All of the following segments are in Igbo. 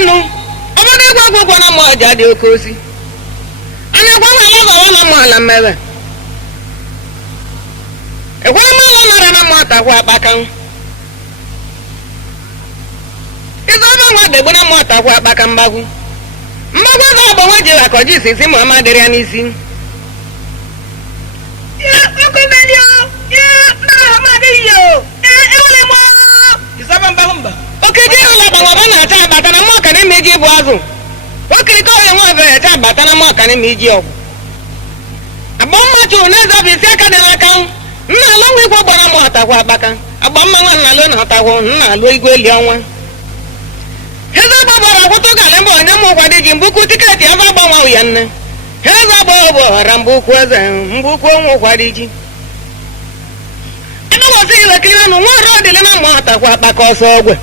enu obodo igwe gwụgwọ na mma ọja dị oke osi ana gwa ma ala zawa na mma ala mmebe ekwe ma ala nara na mma ọtakwa akpaka izo ọba nwa degbo na mma ọtakwa akpaka mbagwu za ọbọ nwa jiri akọji isisi Muhammad dịrị ya n'isi okeji ụlọ gbawaba na-acha abata na mọka n'ime iji bụ azụ okirika onye nwa obere acha abata na mọka n'ime iji ọgwụ agba mma chụrụ n'eze bụ isi aka dị n'aka nna alụ nwa igwe gbara m ọtakwa akpaka agba mma nwa nna alụ na ọtakwa nna alụ igwe eli ọnwa eze gbabara ọgwụtụ gala mba onye m ụgwa dị ji mbukwu tiketi ebe agbanwe ya nne eze gbọbọra mbukwu eze mbukwu onwe ụgwa dị ji agbawasị ilekiri anụ nwa ọrụ ọdịle na mma ọtakwa akpaka ọsọ ogwe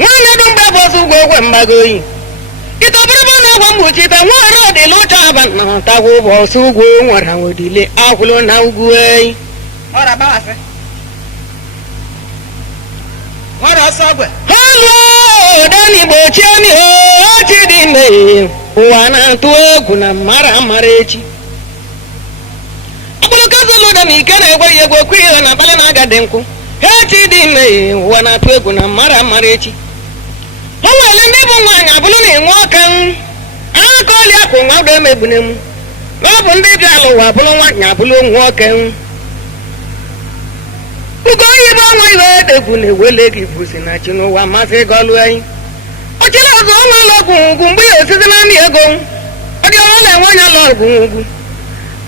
nwanne dụ mgbe bụ ọsọ ugwu ogwe mgbago oyi ịtọbụrụba na agwa mgbochite nwa ọrụ ọdịle ụcha aba na ọtakwa ụbọ ọsọ ugwu nwara nwedile akwụlụ na ugwu eyi Odenigbo chiemi ochi dị ime ụwa na-atụ egwu na mara amara echi ọbụrụ kazụlụda na ike na-egwe ya egwu okwu ihe na abalị na-agadi nkwụ echi dị ime ụwa na-atụ egwu na mara amara echi o nwere ndị bụ nwaanyị abụrụ na enwe ọka aka ọlị akụ nwa ụdọ emegbune m na ọ bụ ndị bịa ala ụwa abụrụ nwaanyị abụrụ onwe ọka ugo oyibo ọnwa ihe edegwu na-ewele gị bụzi na chi n'ụwa masị ego ọlụ anyị ọchịrị ọzọ ọnwa ala ọgwụ ugwu mgbe ya osizi na amị ego ọ dị ọnwa na-enwe onye ala ọgwụ ugwu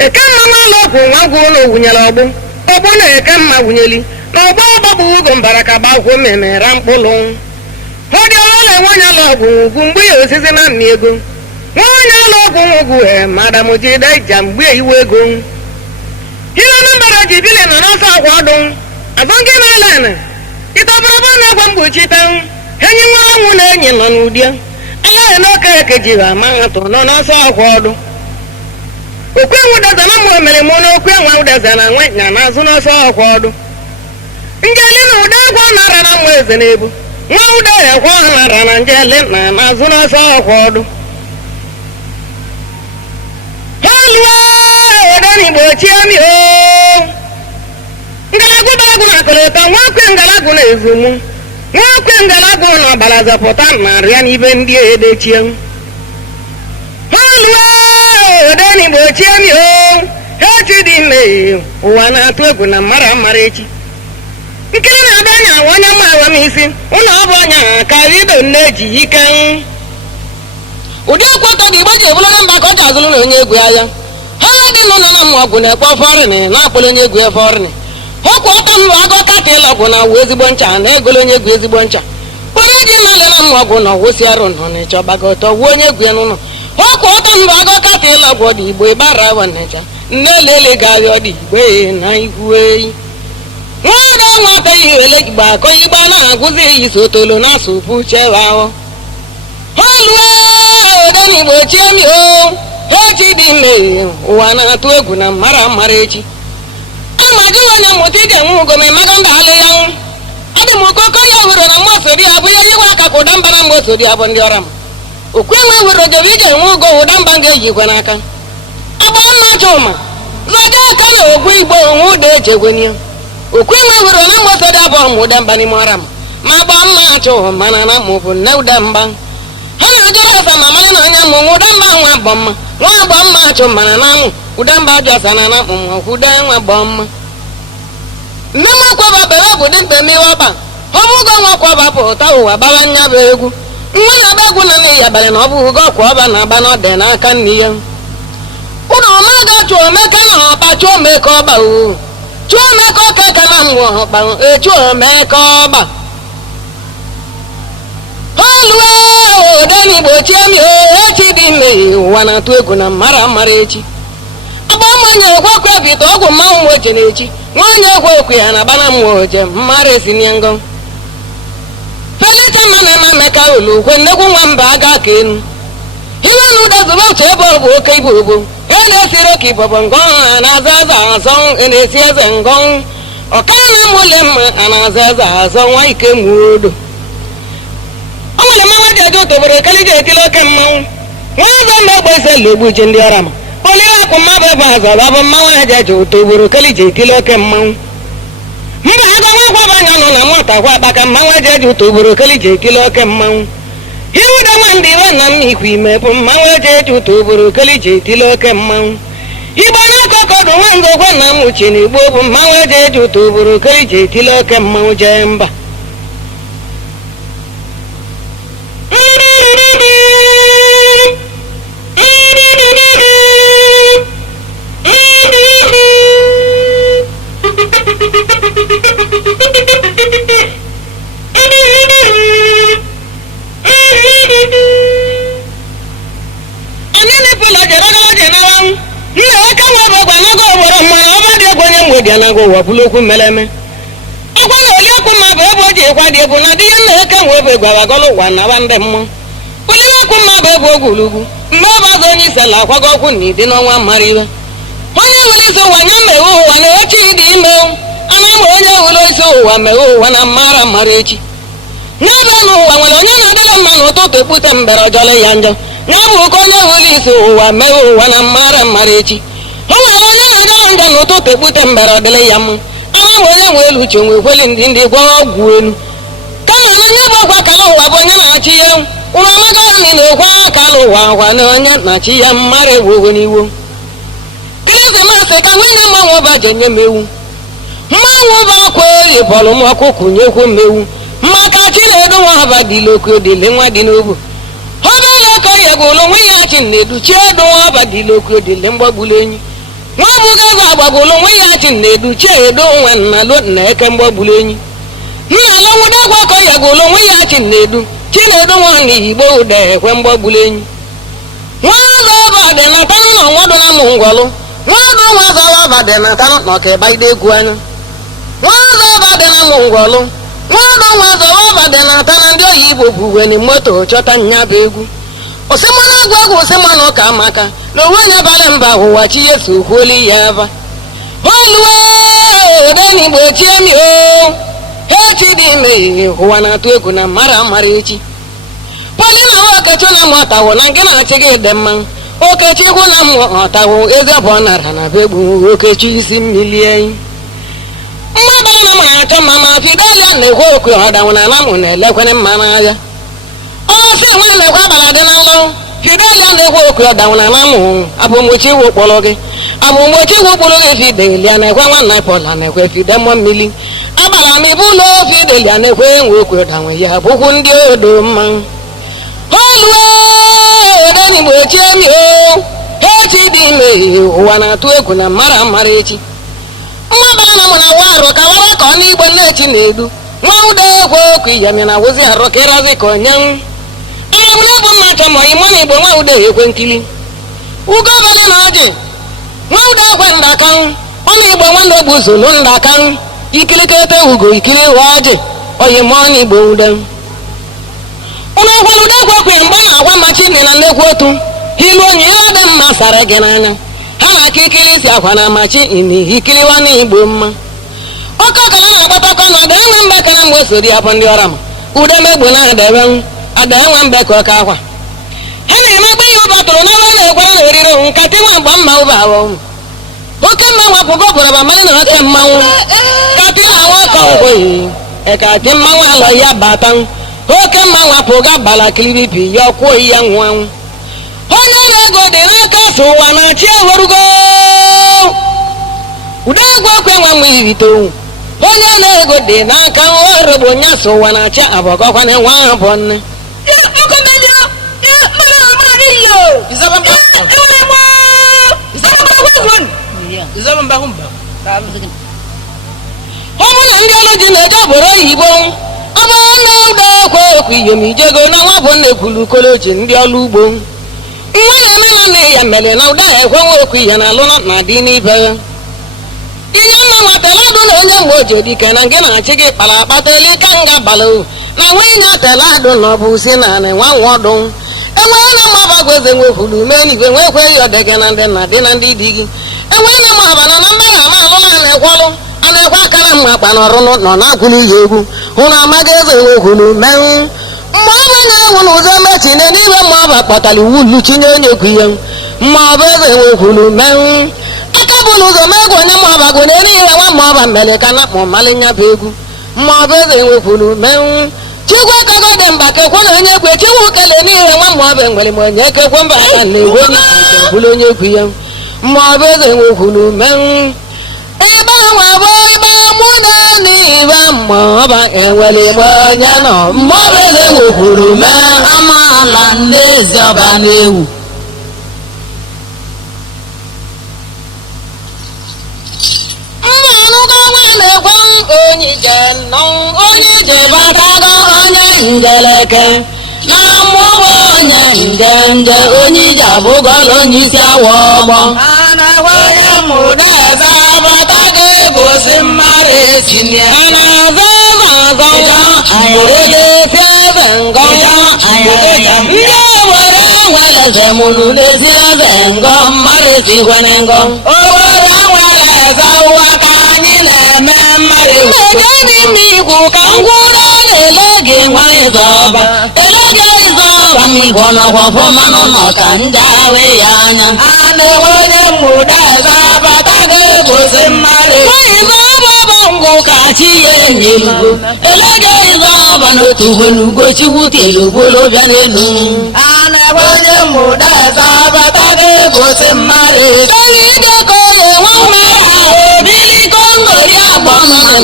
eke mma nwa ala ọgwụ nwa gwụ ụlọ wunyere ọgbụ na eke mma wunyeli na ọgbọ ọgbagbu ugo mbara ka gbakwuo memera mkpụrụ ọ dị ọnwa na-enwe onye ala ọgwụ ugwu mgbe ya osizi na amị ego nwa onye ala ọgwụ ugwu madam jide ija mgbe iwe ego ihe na mbara ji bile na n'ọsọ agwa ọdụ azọ nke na-ele ịtọbụrụba na-agwa mgbochite enyi nwa ọnwụ na enyi nọ n'ụdị alaghị n'oke ekejiri ama atọ nọ n'ọsọ akwa ọdụ okwe nwụdaza na mụ mere mụ na okwe nwa ụdaza na nwenya n'azụ n'ọsọ akwa ọdụ njeli na ụda agwa nara na mma eze na-ebu nwa ụda ya kwa nara na njeli na n'azụ n'ọsọ akwa ọdụ oluwa Odenigbo chiemi ngalagụba agụ na akọlọtọ nwakwe ngalagụ na ezumu nwakwe ngalagụ na ọbara zọpụta narị ya n'ibe ndị edechie oluwa Odenigbo chiemi echi dị ime ụwa na-atụ egwu na mara mara echi nkiri na-abịa anya onye mma awamisi ụlọ ọ bụ ọnya ka ido nne-eji ike ụdị ekwetọ dị igbe ji ebụla na mba ka ọ ga-azụrụ na onye egwu agha ha dị nụ na na mma ọgwụ na-ekpe ofe ọrịnị na-akpọrọ onye egwu efe ọrịnị ọkwa ọtọ mbụ agụ kata ịlọgwụ na awụ ezigbo ncha na egolo onye egwu ezigbo ncha onye ji nale na mma ọgwụ na ọwụsi arụ nọ n'ịchọ gbagọtọ wuo onye egwu ya n'ụlọ ọkwa ọtọ mbụ agụ kata ịlọgwụ ọdị igbo ịbara awa nnecha nne lele ga-abịa ọdị igbo na ikwu eyi nwada nwata ihe wele igbo akọ igbo na-agụzi iyi sotolo na asụpụ chewa ahụ oluwe Odenigbo chiemi echi dị ime ụwa na-atụ egwu na mara mara echi amaji onye mmụta ije nwe ugome maka mba alị ya adị m okoko ya hụrụ na mgbasodi abụ ya yiwe aka ka ụda mba na mgbasodi abụ ndị ọra m okwe nwe hụrụ jebe ije nwe ugo ụda mba ga-ejikwa n'aka agba mma chụma zaga aka na ogwu igbo onwe ụda echegwenye okwe nwe hụrụ na mgbasodi abụ ọmụ ụda mba n'ime ọra m ma gba mma chụ mana na mụ bụ nne ụda mba ha na-ajụrụ ọsa ma mara na anya mụ nwa ụda mba nwa gbọ mma nwa gbọ mma chụ mana na mụ ụda mba jọsa na na mụ nwa ụda nwa gbọ mma nne m akwaba bere bụ dimkpa miwe ọba ọbụgo nwa kwaba pụta ụwa gbara nya bụ egwu nwa na-agba egwu na n'ihi abalị na ọ bụ ugo ọkwa ọba na-agba n'ọdị n'aka nne ya ụlọ ọmaga chụọ omeka na ọba chụọ omeka ọba chụọ omeka ọka ka na mmụọ ọkpa echụọ omeka ọba oluwe Odenigbo chiemi echi dị ime ụwa na-atụ egwu na mara mara echi agba mmanya ekwekwe bite ọgwụ mmanwụ nwoche na-echi nwanyị ekwe okwe ya na bana mmụọ oje mmara esinye ngọ felite mana na meka olu ukwe nnekwu nwa mba aga ka enu iwe na ụda zụba oche ebe ọ bụ oke igbo ogbo na-esiri oke ibọbọ ngọ a na-aza eze azọ na-esi eze ngọ ọka na mụle mma a na-aza eze azọ nwa ike nwuodo o nwere mmanwa ji eje ụtọ utoboro kalije etilo ke mmanwụ nwaazọ mgbe gbese logbu ji ndị ọra ma olile akwụ mmadụ ebe azọ babụ mmanwụ ejeje utoboro kalije etilo ke mmanwụ mba aga nwakwaba anya nọ na nwata kwa akpaka mmanwụ ejeje utoboro kalije etilo ke mmanwụ iwude nwa ndị iwe na mma ikwu ime bụ mmanwụ ejeje utoboro kalije etilo ke mmanwụ igbo na-akọkọdụ nwa ngogwe na m uche na igbo bụ mmanwụ ejeje utoboro kalije etilo ke mmanwụ jee mba go wapulo ku meleme agwa na oli ku ma be bo je kwa de go na de na ka wo be gwa golo wa na bande mo oli ku ma be bo gulugu no ba zo ni sala kwa go ku ni de no wa mariwa onye wuli so wa nya me wo wa na ochi di me ana mo onye wulo so wa me wo wa na mara marechi na be no wa wala onye na de ma no to to puta mbero jole yanjo na bu ko onye wuli so wa me wo wa na mara marechi nga n'ụtụtụ ekpute mbara dịle ya mma ama m onye nwe elu uche nwe kweli ndị gwa ọgwụ elu kama na onye bụ ọkwa kala ụwa bụ onye na-achị ya ụrụ amaga mi na okwe akala ụwa akwa na onye na-achị ya mmara ewu owe n'iwu krismas ka nwunye mmanwụ ụba ji enye m ewu mmanwụ ụba akwa eri bọlụ m ọkụkụ nyekwu m ewu maka chi na-edu nwa haba dịle oke dịle nwa dị n'ogbo obele okenye gwụlụ nwe ya chi na-edu chi edu nwa haba dịle oke dịle mgbagbulu enyi nwa bụga ego agbagolo nwe ya chi na-edu chi edo nwa nna lo na eke mgbagbulu enyi nna lọnwụdo egwu ọkọ ya gwụlụ nwe ya chi na-edu chi na-edo nwa na igbo ụda ekwe mgbagbulu enyi nwaazọ ọbadị na tanụ na ọnwọdụ na mụ ngwọlụ nwaazọ nwaazọ ọbadị na tanụ na ọka ịbaide egwu anya nwaazọ ọbadị na mụ ngwọlụ nwaazọ nwaazọ ọbadị na tanụ ndị oyibo bụ weni moto chọta nya bụ egwu osimana agwa egwu osimana ụka amaka na onwe na-ebale mba ụwa chi yesu kwuoli ya aba oluwe odenigbo chie mi o echi dị ime ụwa na-atụ egwu na mara amara echi poli na okechi na m ọtawo na nke na-achị gị dị mma okechi hụ na m ọtawo eze bụ nara na begbu okechi isi mmili enyi mmadụ na m na-achọ mma ma fidelia na-ekwe okwe ọdanwụ na anamụ na-elekwere mma n'ahịa ọsị nwe na-ekwe abalị dị na nlọ fidelia na-ekwe okwe ọdanwụ na anamụ abụmochi iwu kpọrọ gị abụmochi iwu kpọrọ gị fidelia na-ekwe nwanna pọla na-ekwe fidemọ mmili agbara m ibu ụlọ fidelia na-ekwe enwe okwe ọdanwụ ya bụkwu ndị odo mma oluwe odenigbo chie mi o echi dị ime ụwa na-atụ egwu na mara amara echi mmabara na mụ na wa arụ ka wara ka ọ n'igbo nnechi na-edu nwa ụda ekwe okwu iyami na wụzi arụ ka ịrazi ka onye amabụla bụ nna achọ ma ịma na igbo nwa ụda ekwe nkili ugobele na ọjị nwa ụda ekwe ndaka ọ na igbo nwanne ogbu zolu ndaka ikilikete ugo ikili wa ọjị oyima ọ na igbo ụda ụlọ ọgwara ụda ekwe kwe mgbe na-agwa machi nne na nnekwu otu ilu onye ihe dị mma sara gị n'anya ha na-aka ikili si akwa na machi ini ikiliwa na igbo mma oke ọkara na-agbatakọ na ọda enwe mbe kere mgbe osori ya bụ ndị ọra ma ude megbu na ada enwe mbe ka ọka akwa ha na-emegbe ihe ụba tụrụ n'ọnụ na-ekwere na oriri ohu nkatị nwa mgba mma ụba ahụ oke mma nwapụgo bụrụba mmanụ na oke mmanwụ katị na nwa ọka ogweghị ekatị mmanwụ alọ ya bata oke mma nwapụga bala kilibibi ya ọkwụ ya nwụ anwụ onye na-ego dị n'aka so ụwa na-achị ewerugo ude egwu okwe nwa nwe irite owu onye na-ego dị n'aka ọrụbụ onye so ụwa na-achị abọgọkwa na nwa ahụ bụ nne ọ bụ na ndị ọrụ ji na-eje obodo oyibo ọ bụ na ụda ekwe okwu iyom ijego na nwa bụ nna ekwulu kolochi ndị ọrụ ugbo nwa ya eme na nne ya mere na ụda ekwe nwa okwu ihe na alụ na dị n'ibe ya ihe nna nwatala adụ na onye mgbe oji dike na nke na-achị gị kpara akpata eli ka nga balụ na nwunye atala adụ na ọ bụ si na anị nwa nwadụ enwee na mmaba eze nwekwuru menibe nwekwe ya ọdege na ndị nna dị na ndị di gị enwee na mmaba na mba ya ama alụ na na-ekwalụ a na-ekwe akara mma akpa na ọrụ nọ na-akwụli ihe egwu hụrụ amaghị eze nwekwuru menwu ma ọ bụ na ewu n'ụzọ mechine n'ibe ma ọ bụ akpatara iwu luchinye onye kwu ihe ma ọ bụ eze nwekwuru menwu aka bụ n'ụzọ megwu onye ma ọ bụ agụ na-eri ihe nwa ma ọ bụ mmele ka na kpọ mmalị nya bụ egwu ma ọ bụ eze nwekwuru menwu chikwu ekago dị mba kekwe na onye kwe chikwu kele n'ihe nwa ma ọ bụ nwere ma onye kekwe mba aka na-ewu onye kwuru onye kwu ihe ma ọ bụ eze nwekwuru menwu ebe ahụ bụ ebe mụ na n'ibe ma ọ bụ enwere m onye nọ ma ọ bụ eze nwekwuru mee amaala ndị ezi ọba na-ewu onye ije nọ onye ije batago onye njeleke na mmụọ onye njenje onye ije abụgọla onye isi awa ọgbọ ana onye mụrụ eze abatago egosi mmadụ etinye ana eze eze eze ngọ ndị ewere nwere eze mụrụ n'ezi eze ngọ mmadụ esikwene ngọ owere nwere eze ụwa ka anyị na-eme mmadụ na-eje n'ime igwu ka ngwụrụ na-ele gị nwa ịzọba ele gị ịzọba m igbo nọkwọfọ manụ nọ ka ndị ahụ ya anya ana onye mụrụ eze abatago egosi mmadụ ịzọba ngwụ ka chi ya enyelugo ele gị ịzọba n'otu ugonugo chikwu telugolo bịa n'elu ana onye mụrụ eze abatago egosi mmadụ eyi dịka onye nwanne ha ebiliko ngori agbọ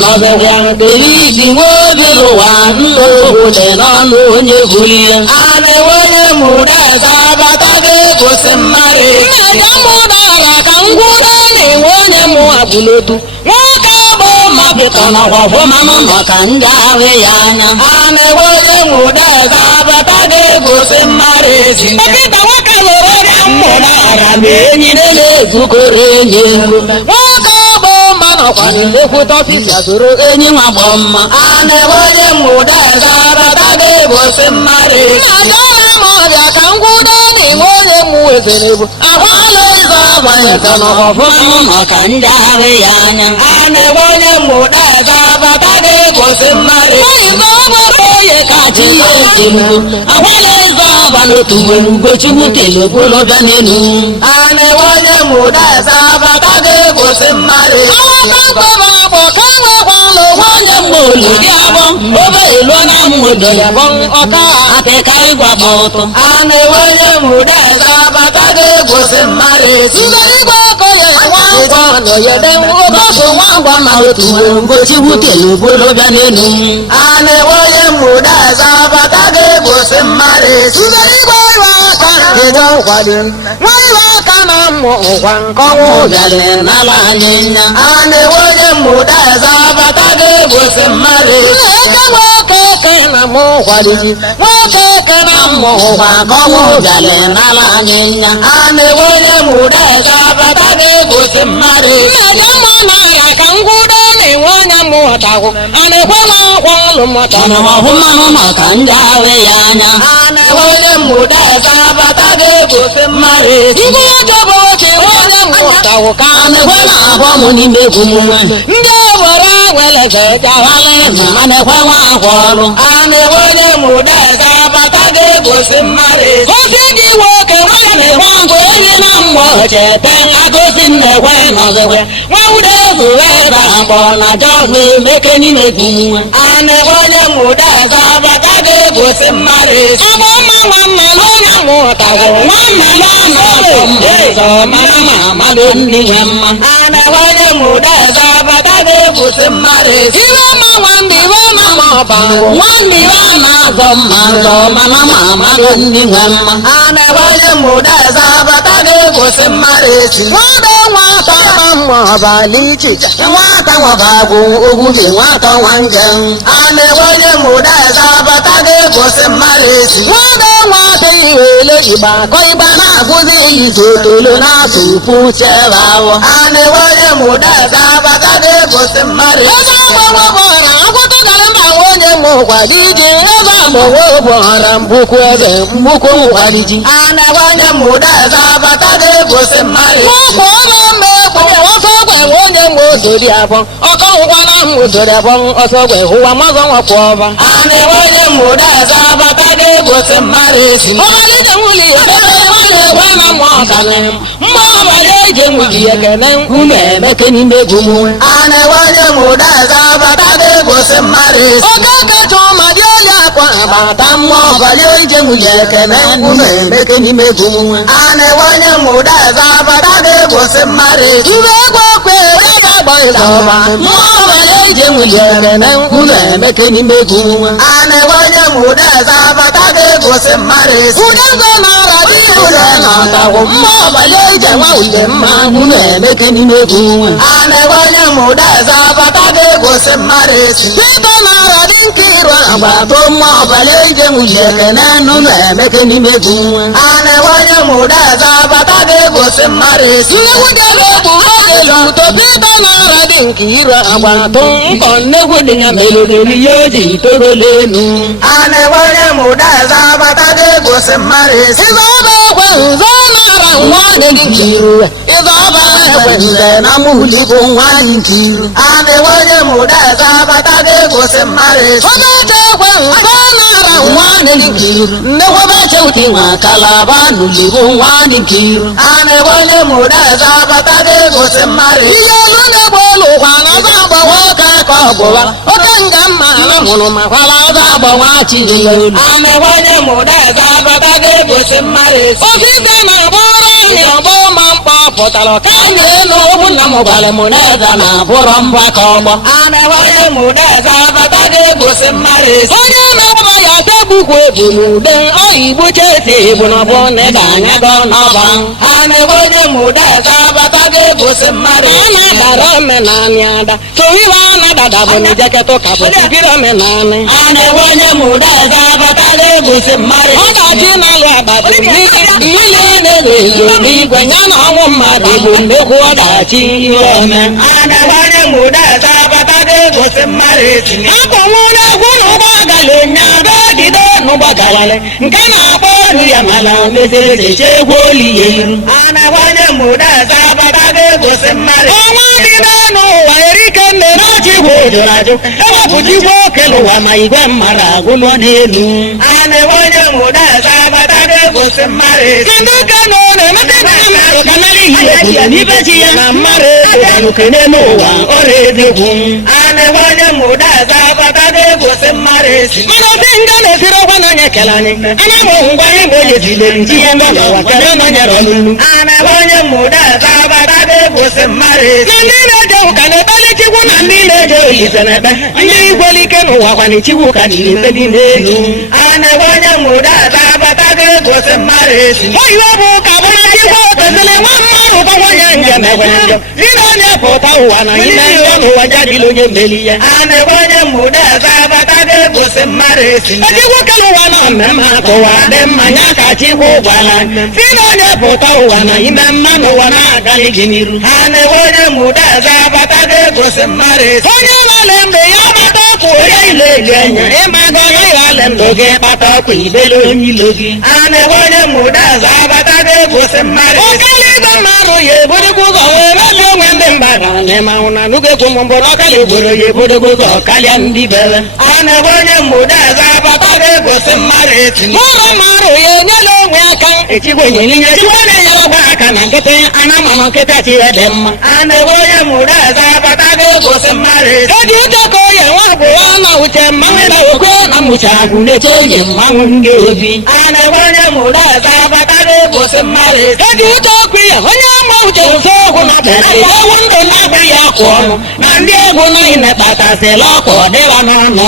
nọbịa deriki nwe obi ụwa nna obodo n'ọnụ onye buru ya ana onye mụrụ eze abatago egosi mmadụ nna mụdara ka ngwụrụ na-enwe onye mụ abụlodu nwoke bụ mapịta n'ọkwọfọ manụ nọ ka ndị ahụ ya anya ana onye mụrụ eze abatago egosi mmadụ ezi dọkịta nwoke lụrụ onye mmụdara bụ enyi na-ezukọrọ enyi ego nwoke bụ mmanụ ọkwara ekwute ọfịsa soro enyi nwa gbọ mma ana onye mụrụ eze abatago egosi mmadụ ezi na-adọrọ m ọbịa ka ngwụrụ na-enwe onye mụ wezere bụ agbala ịzọ ọgbanyeta n'ọkwọfọ manụ nọ ka ndị ahụ ya anya ana onye mụrụ eze abatago egosi mmadụ ịzọ ọgbara oye ka chi ya etelugo agbala ịzọ ọba n'otu nwere ugochukwu telekwolo bịa n'elu ana onye mụrụ eze abatago egosi mmadụ ọgbakọbụ ka nwekwala nwanyị mgbe oludi abọ obe elu na mmodo ya bụ ọka apịka ịgwa gba ụtọ ana onye mụrụ eze abatago egosi mmadụ ezi igwe okoye nwa ngwa nọ ya de ụbọchị nwa ngwa ma otu nwere ugochukwu telekwolo bịa n'elu ana onye mụrụ eze abatago egosi mmadụ ezi igwe iwe aka ndịda nkwado nwa iwe aka na mmụ ụkwa nkọnwụ bịara n'ala anyị nya ana onye mụrụ eze abatago egosi mmadụ ezi eke nwoke eke na mụ kwaliji nwoke eke na mmụ ụkwa nkọnwụ bịara n'ala anyị nya ana onye mụrụ eze abatago egosi mmadụ ezi nne mma na-aga ka ngwụdo na-enwe onye mmụọtagwụ a na-ekwe na ọkwa ọlụ mmụta na ọhụ mmanụ maka ndị ahụ ya anya ana onye mụrụ eze abatago egosi mmadụ ezi ngwa oge bụ oche onye mmụọtagwụ ka a na-ekwe na ahụ mụ n'ime egwu m nwanyị ndị ewere nwere ga-ejawala ma a na-ekwe nwa akwa ọrụ ana onye mụrụ eze abatago egosi mmadụ ezi ozi gị nwoke nwanyị na-enwe ngwa enyi na mmụọ chete agosi nnekwe nọzikwe nwawude ezuwe ebe akpọ na jọgụ emeke n'ime egwu m nwa ana onye mụrụ eze abatago egosi mmadụ ezi ọ bụ mma nwanne na onye mmụọtagwụ nwanne na ọnọdụ mma ụzọ mara ma amalụ ndị nwe mma ana onye mụrụ eze abatago egosi mmadụ ezi iwe ma nwanne iwe ma ma ọba nwanne iwe na-azọ mma nzọ mana ma amalụ ndị nwe mma ana onye mụrụ eze abatago egosi mmadụ ezi nwada nwata ma mma ọbala ichicha nwata nwabagụ ogwubi nwata nwanje ana onye mụrụ eze abatago egosi mmadụ ezi nwada nwata iwele igba akọ ịgba na-agụzi izu otolo na-atụ ukwu chebe awọ ana onye mụrụ eze abatago egosi mmadụ eze ezi agbọgbọbọra agwụtụ gara mba onye mụkwa dị iji eze agbọgbọ bọra mbukwu eze mbukwu nkwaliji ana onye mụrụ eze abatago egosi mmadụ ezi nwakwa ọba mma egbo ọsọ gwe onye mgbe ozori abọ ọkọ ụkwa na ahụ ozori abọ ọsọ gwe hụwa mazọ nwakwa ọba ana onye mụrụ eze abatago ga-egosi mmadụ esi ọmalije nwuli ekele nwanne gwa na mmụọ ọdalị mma ọbara eji nwuli ekele unu emeke n'ime egwu m anewanye mụdeze abata ga-egosi mmadụ esi okeke chụma dị oli akwa agbata mmụọ ọbara eji nwuli ekele unu emeke n'ime egwu m anewanye mụdeze abata ga-egosi mmadụ esi ibe egwu okwe ebe ga-agba ịzọba mmụọ ọbara eji nwuli ekele unu emeke n'ime egwu m anewanye mụdeze abata ga-egosi mmadụ esi udeze nara dị ule na-atahụ mmụọ ọbara eji nwa ule mma unu emeke n'ime egwu m anewanye mụdeze abata ga-egosi mmadụ esi dịka nara dị nkiru agbata mmụọ ọbara eji nwuli ekele unu emeke n'ime egwu m anewanye mụdeze abata ga-egosi mmadụ esi nnegwudebe bụ oge luto dịka nara dị nkiru agbata nkọ nnegwu dị ya melodeli ya o ji torole elu anewanye mụdeze abata ga-egosi mmadụ esi ịzọba ekwe nzọ nara nwa onye dị nkiru ịzọba ekwe nze na mụli bụ nwa dị nkiru anewanye mụdeze abata ga-egosi mmadụ esi omeje ekwe nzọ nara nwa onye dị nkiru nnekwebe uti nwa kalaba nuli bụ nwa dị nkiru anewanye mụdeze abata ga-egosi mmadụ esi ihe elu na-egbe elu kwa na ọzọ agbawa oke ka ọgwụwa oke nga mma na mụrụ makwala ọzọ agbawa chiri ya elu anewanye mụdeze abata ga-egosi mmadụ esi ofife na-abụrụ anyị ọgbọ ma mkpọ pụtara ka a na-elu okwu nna m gwara m n'eze na-abụrụ mba ka ọgbọ anewanye mụdeze abata ga-egosi mmadụ esi onye na-agba ya debukwu ebu n'ude oyibo cheti ebu n'ọbụ na ịda anya gọ n'ọba anewanye mụdeze abata ga-egosi mmadụ a esi na-adara omenanị ada tohiwe a na-adada bụ na ijeketa ụka bụ biri omenanị anewanye mụdeze abata ga-egosi mmadụ ọ esi ga-achị n'alụ agbata niile na-ego eyo n'igwe ya na ọnwụ mmadụ bụ nnekwu ọdachi ihe eme anewanye mụdeze abata ga-egosi mmadụ esi akọnwụ n'egwu na ụgbọ agala onye ada odide n'ụgbọgalale nke na-akpọ olu ya mana mezereze egwu oli ya iru anewanye mụdeze abata ga-egosi mmadụ esi ọnwa dịbe n'ụwa erike nne na-achị igwe jụrụ ajụ ewepụta igwe oke n'ụwa ma igwe mmadụ agụlọ n'elu anewanye mụdeze abata ga-egosi mmadụ esi kedu ka na ọ na-emeta ibe na mmadụ ka mara ihe ekwuru n'ibe chi ya na mmadụ edoanukene n'ụwa ọrịa ezekwu anewanye mụdeze abata ga-egosi mmadụ esi mana obi nga na-esiri ọgwa n'anya ekele anyị anya m ngwa anyị bụ onye jidere ji ya ngwa n'ụwa kele n'onyere ọlụlu anewanye mụdeze abata ga-egosi mmadụ esi na ndị na-eje ụka na-ekpeli chikwu na ndị na-eje olise na-ekpe ndị igwele ike n'ụwa kwana chikwu ka na-ekpeli n'elu anewanye mụdeze abata ga-egosi mmadụ esi oyiwe bụ ka bụrụ chikwu otezili nwa mmadụ gbanwanye njem egwenye njọ si na onye pụta ụwa na ime njọ n'ụwa jadịla onye mmeli ya anewanye mụdeze abata ga-egosi mmadụ esi echikwu kele ụwa na mmemme akụwa dị mmanya ka chikwu gwara si na onye pụta ụwa na ime mma n'ụwa na-agaghị gị n'iru anewanye mụdeze abata ga-egosi mmadụ esi onye na-ale mgbe ya gbata ọkụ onye ilo eli anya ịmaga onye ga-ale ndụ gị kpata ọkụ ibele onye ilo gị anewanye mụdeze abata ga-egosi mmadụ esi ọkala igwe mmadụ ya ebodogbo ụzọ wee mebie onwe ndị mmadụ n'ịmanwụ na nugo egwu m mbụrụ ọkala obodo ya ebodogbo ụzọ karịa ndị bere anewanye mụdeze abata ga-egosi mmadụ esi ụlọ mmadụ ya enyela onwe aka echigwe nyelinya chikwa na-enyere ọgba aka na nkịtị anamama nkịtị achị ya dị mma anewanye mụdeze abata ga-egosi mmadụ esi eji uche ka onye nwa bụ ya na uche mmanwụ ebe okwe na mụcha agwụ na-eche onye mmanwụ ndị obi anewanye mụdeze abata ga-egosi mmadụ esi eji uche okwu ya onye ama uche nso okwu na bere ewu ndụ na-agba ya akwa ọnụ na ndị egwu naghị na-ekpatasịla ọkwa ọdịwa n'ọnụ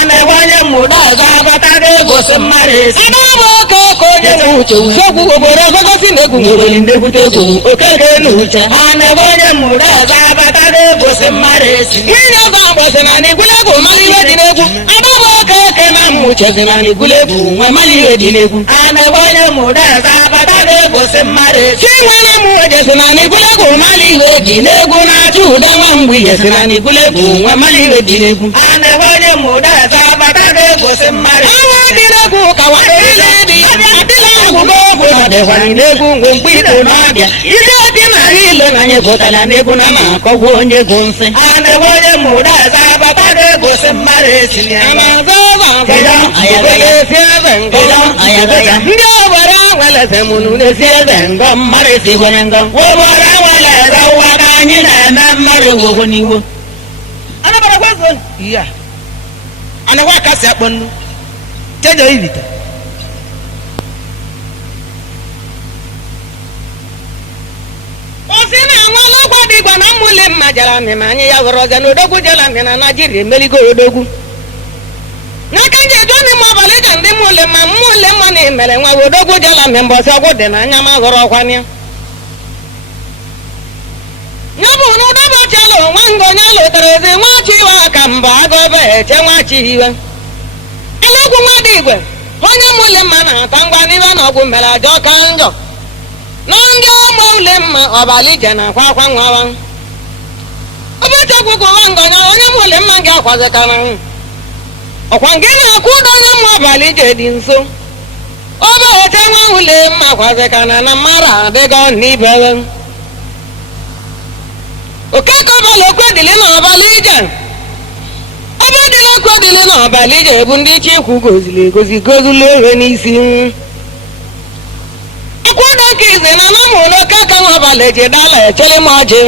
anewanye mụdeze abata ga-egosi mmadụ esi adabụ oke ka onye nwe uche usekwu obodo egogosi na egwu nwere ndekwute egwu okeke na uche anewanye mụdeze abata ga-egosi mmadụ esi nwunye ọzọ agbọsị na n'igwulegwu mara ihe dị n'egwu adabụ oke ke na mmụchezi na n'igwulegwu nwe mara ihe dị n'egwu anewanye mụdeze abata ga-egosi mmadụ esi chi nwana m ejesi na n'igwulegwu mara ihe dị n'egwu na-achụ ụda nwa mgbe ijesi na n'igwulegwu nwe mara ihe dị n'egwu anewanye mụdeze abata ga-egosi mmadụ esi awa dị n'egwu ka nwanne dị adịla agwụgo ọgwụ na ọdịkwanye n'egwu ngwe mgbe ikpo na-abịa isi dị na niile na anyị gụtara n'egwu na na-akọgbu onye gụ nsị a na-enwe onye mụda aza bata ga-egosi mmadụ esiri ya na-aza ndị ọbara nweleze mụnụ na-esi eze ngọ mmadụ esikwere ngọ wobara nwere eze ụwa ka anyị na-eme mmadụ egwogwo n'iwo anabarakwa ego iya anakwa akasị akpọ nnu chejo ibita osi na anwalọgwa dịgwa na mmụle mma jara mị ma anyị ya ghọrọ ọzọ na odogwu jela mị na Naịjirịa emeligo odogwu n'aka nji eju ndị mma ọbala ija ndị mmụle mma na emere nwa odogwu jela mị mbọsị ọgwụ dị na anya ma ghọrọ ọkwanịa ya bụ na ụdọbachịala onwe ngo onye lụtara ezi nwachi iwe aka mba agọbe eche nwachi iwe elugwu nwadị igwe onye mmụle mma na-ata ngwa n'ibe na ọgwụ mere ajọ ka njọ na ndị ụmụ ule mma ọbala ije na-akwa akwa nwawa ụbọchị ọgwụgwụ nwa ngọnya onye mmụle mma gị akwazitara ọkwa nke na-akwụ ụdọ onye mmụ ọbala ije dị nso obeoche nwa ule mma kwazikana na mmadụ adịgo n'ibewe okeke ọbala okwedili na ọbala ije ebe dịla okwedili na ọbala ije bụ ndị iche ikwu gozili egozi gozulu ewe n'isi akwụdo ka ize na namụlọ okeke nwa ọbala eji dala echele m ọjị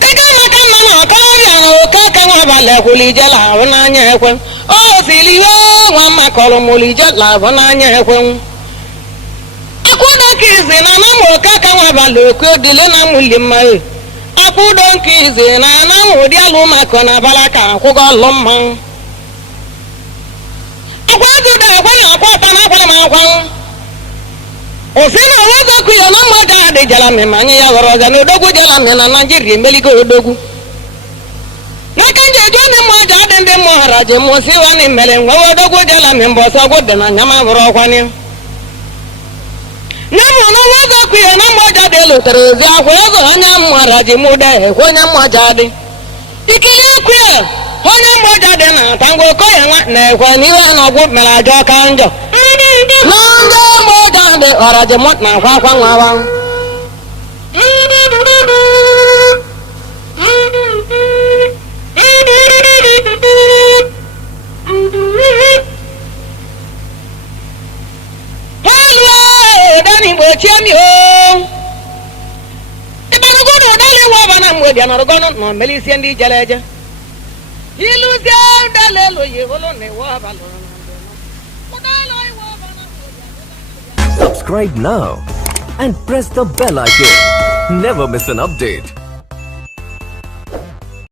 dịka maka nna na ọkọrọbịa na okeke nwa ọbala ekwuli ijela ahụ n'anya ekwe o siri ihe nwa mmakọrọ mụlụ ijela ahụ n'anya ekwe akwụdo ka ize na namụ okeke nwa ọbala okwedili na mụli mma akwụdo nke ize na anamụ ụdị alụ maka na abala ka akwụgo ọlụ mma akwa azụda ekwe na akwa ọta na akwara m akwa osi na ọwụzọkụ ya na mmadụ adị jara mị ma anyị ya ghọrọ ọzọ na odogwu jara mị na Naịjirịa emeligo odogwu n'aka nji eju ndị mmadụ adị ndị mmụọ hara ji mụsị iwa na mere nwe odogwu jara mị mbọ ọsọ ọgwụ dị na anya ma bụrụ ọkwanye nye mụ na ọwụzọkụ ya na mmadụ adị lụtara ozi akwa ụzọ onye mmụọra ji mụ de ekwe onye mmụọja adị ikiri ekwu ya onye mmụọja dị na-ata ngwa oke ya nwa na ekwe na iwe na ọgwụ mere ajọ ka njọ na ndị mmụọja dị ọra ji mụ na akwa akwa nwa awa no melisi ndị jere eje iluzie dalelo ye holo ne wa baloro. Subscribe now and press the bell icon. Never miss an update.